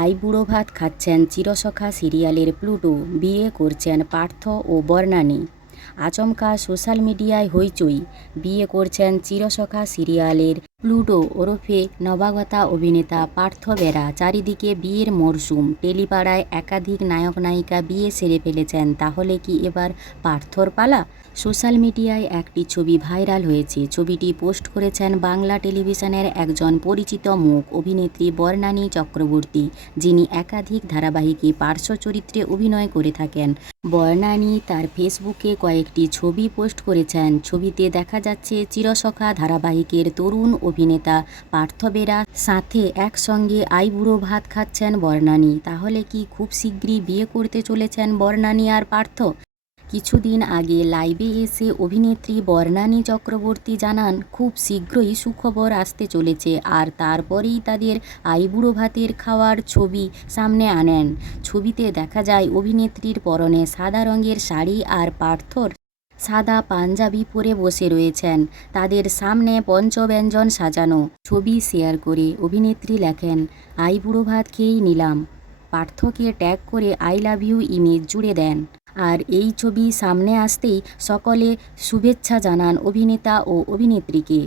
আইবুড়ো ভাত খাচ্ছেন চিরসখা সিরিয়ালের প্লুটো, বিয়ে করছেন পার্থ ও বর্ণানি। আচমকা সোশ্যাল মিডিয়ায় হইচই, বিয়ে করছেন চিরসখা সিরিয়ালের প্লুটো ওরফে নবাগতা অভিনেতা পার্থ বেরা চারিদিকে বিয়ের মরশুম। টেলিপাড়ায় একাধিক নায়ক নায়িকা বিয়ে সেরে ফেলেছেন, তাহলে কি এবার পার্থর পালা? সোশ্যাল মিডিয়ায় একটি ছবি ভাইরাল হয়েছে। ছবিটি পোস্ট করেছেন বাংলা টেলিভিশনের একজন পরিচিত মুখ অভিনেত্রী বর্ণানী চক্রবর্তী, যিনি একাধিক ধারাবাহিকে পার্শ্ব চরিত্রে অভিনয় করে থাকেন। বর্ণানী তার ফেসবুকে কয়েকটি ছবি পোস্ট করেছেন। ছবিতে দেখা যাচ্ছে চিরসখা ধারাবাহিকের তরুণ অভিনেতা পার্থ বেরা সাথে একসঙ্গে আইবুড়ো ভাত খাচ্ছেন বর্ণানী। তাহলে কি খুব শীঘ্রই বিয়ে করতে চলেছেন বর্ণানী আর পার্থ? কিছুদিন আগে লাইভে এসে অভিনেত্রী বর্ণানী চক্রবর্তী জানান, খুব শীঘ্রই সুখবর আসতে চলেছে আর তারপরেই তাদের আইবুড়ো ভাতের খাওয়ার ছবি সামনে আনেন। ছবিতে দেখা যায়, অভিনেত্রীর পরনে সাদা রঙের শাড়ি আর পার্থর সাদা পাঞ্জাবি পরে বসে রয়েছেন। তাদের সামনে পঞ্চব্যঞ্জন সাজানো ছবি শেয়ার করে অভিনেত্রী লেখেন আইবুড়ো ভাত খেয়েই নিলাম। পার্থকে ট্যাগ করে আই লাভ ইউ ইমেজ জুড়ে দেন। আর এই ছবি সামনে আসতেই সকলে শুভেচ্ছা জানান অভিনেতা ও অভিনেত্রীকে।